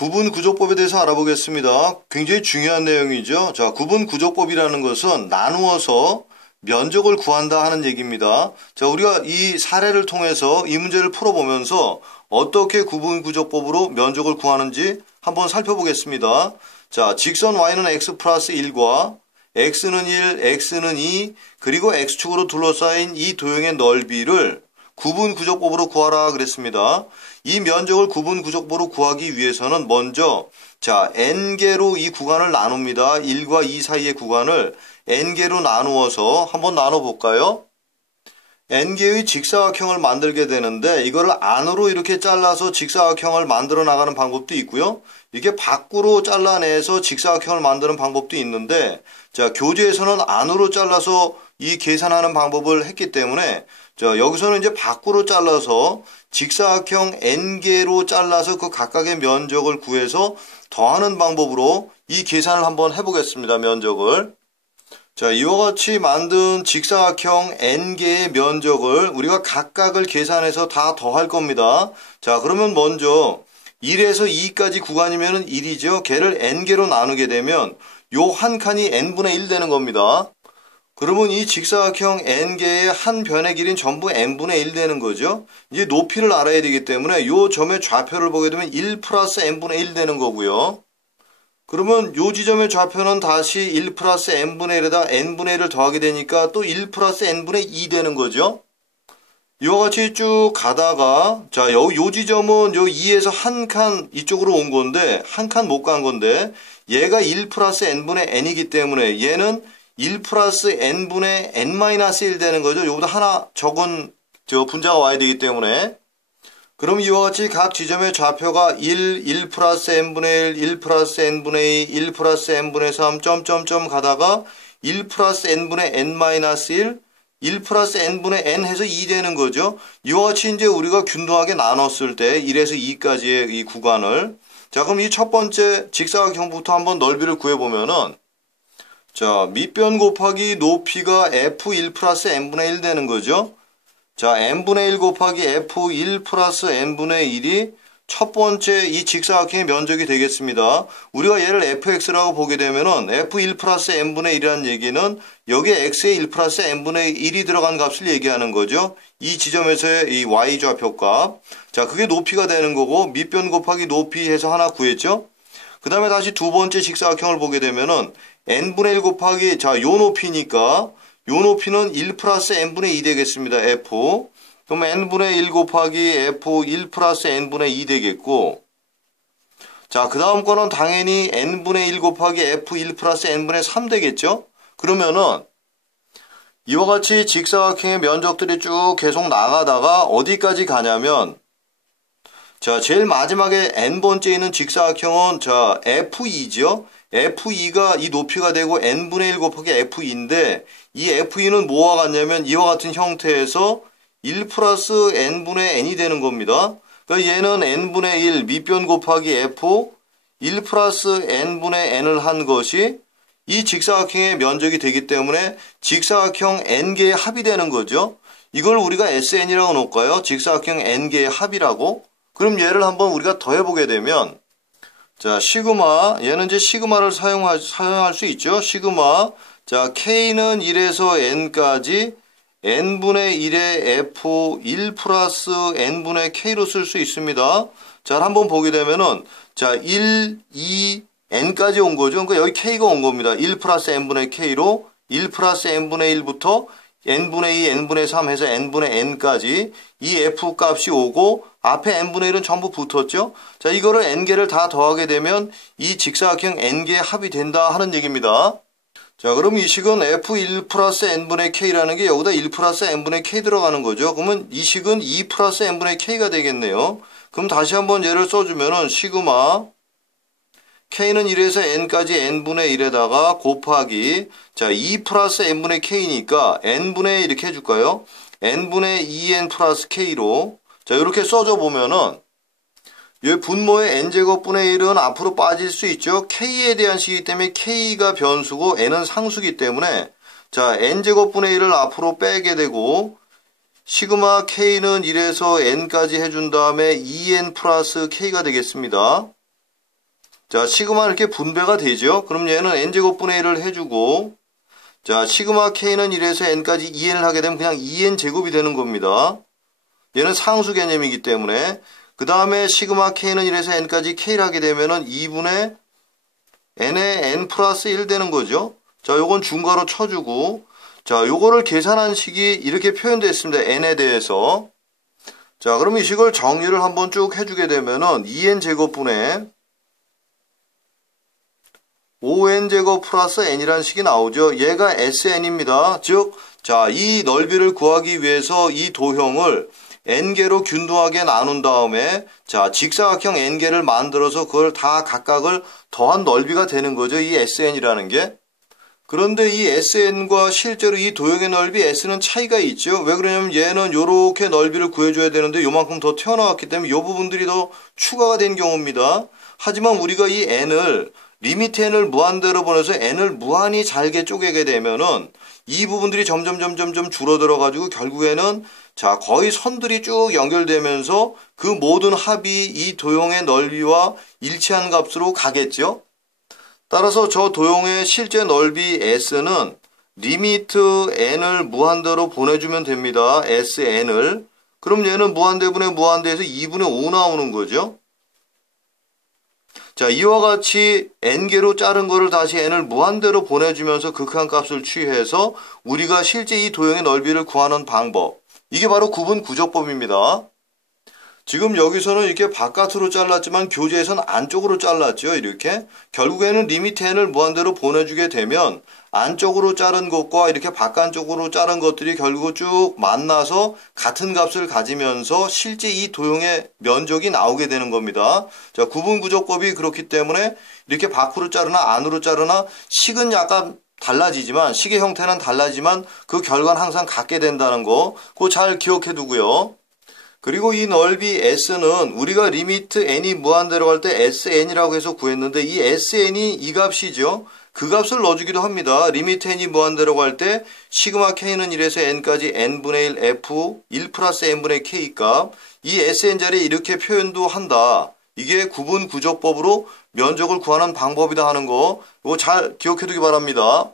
구분 구조법에 대해서 알아보겠습니다. 굉장히 중요한 내용이죠. 자, 구분 구조법이라는 것은 나누어서 면적을 구한다 하는 얘기입니다. 자, 우리가 이 사례를 통해서 이 문제를 풀어보면서 어떻게 구분 구조법으로 면적을 구하는지 한번 살펴보겠습니다. 자, 직선 y는 x 플러스 1과 x는 1, x는 2, 그리고 x축으로 둘러싸인 이 도형의 넓이를 구분 구조법으로 구하라 그랬습니다. 이 면적을 구분 구조법으로 구하기 위해서는 먼저 자 n개로 이 구간을 나눕니다. 1과 2 사이의 구간을 n개로 나누어서 한번 나눠볼까요? n개의 직사각형을 만들게 되는데 이거를 안으로 이렇게 잘라서 직사각형을 만들어 나가는 방법도 있고요. 이게 밖으로 잘라내서 직사각형을 만드는 방법도 있는데 자 교재에서는 안으로 잘라서 이 계산하는 방법을 했기 때문에 자 여기서는 이제 밖으로 잘라서 직사각형 n개로 잘라서 그 각각의 면적을 구해서 더하는 방법으로 이 계산을 한번 해보겠습니다. 면적을. 자, 이와 같이 만든 직사각형 n개의 면적을 우리가 각각을 계산해서 다 더할 겁니다. 자, 그러면 먼저 1에서 2까지 구간이면 1이죠. 걔를 n개로 나누게 되면 요 한 칸이 n분의 1 되는 겁니다. 그러면 이 직사각형 n개의 한 변의 길이는 전부 n분의 1 되는 거죠. 이제 높이를 알아야 되기 때문에 요 점의 좌표를 보게 되면 1 플러스 n분의 1 되는 거고요. 그러면 요 지점의 좌표는 다시 1 플러스 n분의 1에다 n분의 1을 더하게 되니까 또 1 플러스 n분의 2 되는 거죠. 이와 같이 쭉 가다가 자, 요 지점은 요 2에서 한 칸 이쪽으로 온 건데 한 칸 못 간 건데 얘가 1 플러스 n분의 n이기 때문에 얘는 1 플러스 n분의 n-1 되는 거죠. 요보다 하나 적은 분자가 와야 되기 때문에 그럼 이와 같이 각 지점의 좌표가 1 플러스 n분의 1, 1 플러스 n분의 2, 1 플러스 n분의 3, 점점점 가다가 1 플러스 n분의 n-1, 1 플러스 n분의 n 해서 2 되는 거죠. 이와 같이 이제 우리가 균등하게 나눴을 때 1에서 2까지의 이 구간을 자, 그럼 이 첫 번째 직사각형부터 한번 넓이를 구해보면은 자, 밑변 곱하기 높이가 f1 플러스 n분의 1 되는 거죠. 자, n분의 1 곱하기 f1 플러스 n분의 1이 첫 번째 이 직사각형의 면적이 되겠습니다. 우리가 얘를 fx라고 보게 되면은 f1 플러스 n분의 1이라는 얘기는 여기에 x에 1 플러스 n분의 1이 들어간 값을 얘기하는 거죠. 이 지점에서의 이 y 좌표값. 자, 그게 높이가 되는 거고 밑변 곱하기 높이 해서 하나 구했죠. 그 다음에 다시 두 번째 직사각형을 보게 되면은 n분의 1 곱하기 자, 요 높이니까 요 높이는 1 플러스 n분의 2 되겠습니다. f. 그럼 n분의 1 곱하기 f 1 플러스 n분의 2 되겠고 자, 그 다음 거는 당연히 n분의 1 곱하기 f 1 플러스 n분의 3 되겠죠? 그러면은 이와 같이 직사각형의 면적들이 쭉 계속 나가다가 어디까지 가냐면 자, 제일 마지막에 n번째 있는 직사각형은 자, f2죠? f2가 이 높이가 되고 n분의 1 곱하기 f2인데 이 f2는 뭐와 같냐면 이와 같은 형태에서 1 플러스 n분의 n이 되는 겁니다. 그러니까 얘는 n분의 1 밑변 곱하기 f 1 플러스 n분의 n을 한 것이 이 직사각형의 면적이 되기 때문에 직사각형 n개의 합이 되는 거죠. 이걸 우리가 SN이라고 놓을까요? 직사각형 n개의 합이라고. 그럼 얘를 한번 우리가 더해보게 되면 자, 시그마, 얘는 이제 시그마를 사용할 수 있죠. 시그마. 자, K는 1에서 N까지 N분의 1의 F 1 플러스 N분의 K로 쓸 수 있습니다. 자, 한번 보게 되면은, 자, 1, 2, N까지 온 거죠. 그러니까 여기 K가 온 겁니다. 1 플러스 N분의 K로 1 플러스 N분의 1부터 N분의 2, N분의 3 해서 N분의 N까지 이 F 값이 오고 앞에 N분의 1은 전부 붙었죠. 자, 이거를 N개를 다 더하게 되면 이 직사각형 N개의 합이 된다 하는 얘기입니다. 자, 그럼 이 식은 F1 플러스 N분의 K라는 게 여기다 1 플러스 N분의 K 들어가는 거죠. 그러면 이 식은 2 플러스 N분의 K가 되겠네요. 그럼 다시 한번 얘를 써주면은 시그마 K는 1에서 N까지 N분의 1에다가 곱하기 자, 2 플러스 N분의 K니까 N분의 이렇게 해줄까요? N분의 2N 플러스 K로 자, 이렇게 써줘 보면은 이 분모의 n제곱분의 1은 앞으로 빠질 수 있죠. k에 대한 식이기 때문에 k가 변수고 n은 상수기 때문에 자, n제곱분의 1을 앞으로 빼게 되고 시그마 k는 1에서 n까지 해준 다음에 2n 플러스 k가 되겠습니다. 자, 시그마 이렇게 분배가 되죠. 그럼 얘는 n제곱분의 1을 해주고, 자, 시그마 k는 1에서 n까지 2n을 하게 되면 그냥 2n 제곱이 되는 겁니다. 얘는 상수 개념이기 때문에. 그 다음에 시그마 k는 1에서 n까지 k를 하게 되면은 2분의 n에 n 플러스 1 되는 거죠. 자, 요건 중괄호 쳐주고, 자, 요거를 계산한 식이 이렇게 표현되어 있습니다. n에 대해서. 자, 그럼 이 식을 정리를 한번 쭉 해주게 되면은 2n 제곱분의 5n제곱 플러스 n이라는 식이 나오죠. 얘가 SN입니다. 즉, 자, 이 넓이를 구하기 위해서 이 도형을 n개로 균등하게 나눈 다음에, 자, 직사각형 n개를 만들어서 그걸 다 각각을 더한 넓이가 되는 거죠. 이 SN이라는 게. 그런데 이 SN과 실제로 이 도형의 넓이 S는 차이가 있죠. 왜 그러냐면 얘는 요렇게 넓이를 구해줘야 되는데 요만큼 더 튀어나왔기 때문에 요 부분들이 더 추가가 된 경우입니다. 하지만 우리가 이 n을 리미트 n을 무한대로 보내서 n을 무한히 잘게 쪼개게 되면은 이 부분들이 점점 줄어들어 가지고 결국에는 자, 거의 선들이 쭉 연결되면서 그 모든 합이 이 도형의 넓이와 일치한 값으로 가겠죠. 따라서 저 도형의 실제 넓이 S는 리미트 n을 무한대로 보내주면 됩니다. SN을. 그럼 얘는 무한대분의 무한대에서 2분의 5 나오는 거죠. 자, 이와 같이 n개로 자른 거를 다시 n을 무한대로 보내주면서 극한값을 취해서 우리가 실제 이 도형의 넓이를 구하는 방법. 이게 바로 구분 구조법입니다. 지금 여기서는 이렇게 바깥으로 잘랐지만 교재에서는 안쪽으로 잘랐죠. 이렇게. 결국에는 리미트 n을 무한대로 보내주게 되면 안쪽으로 자른 것과 이렇게 바깥쪽으로 자른 것들이 결국 쭉 만나서 같은 값을 가지면서 실제 이 도형의 면적이 나오게 되는 겁니다. 자, 구분구조법이 그렇기 때문에 이렇게 밖으로 자르나 안으로 자르나 식은 약간 달라지지만, 식의 형태는 달라지만 그 결과는 항상 같게 된다는 거, 그거 잘 기억해 두고요. 그리고 이 넓이 S는 우리가 리미트 n이 무한대로 갈 때 SN이라고 해서 구했는데 이 SN이 이 값이죠. 그 값을 넣어주기도 합니다. 리미트 n이 무한대로 갈 때 시그마 k는 1에서 n까지 n분의 1 f 1 플러스 n분의 k 값, 이 SN 자리에 이렇게 표현도 한다. 이게 구분 구조법으로 면적을 구하는 방법이다 하는 거, 이거 잘 기억해 두기 바랍니다.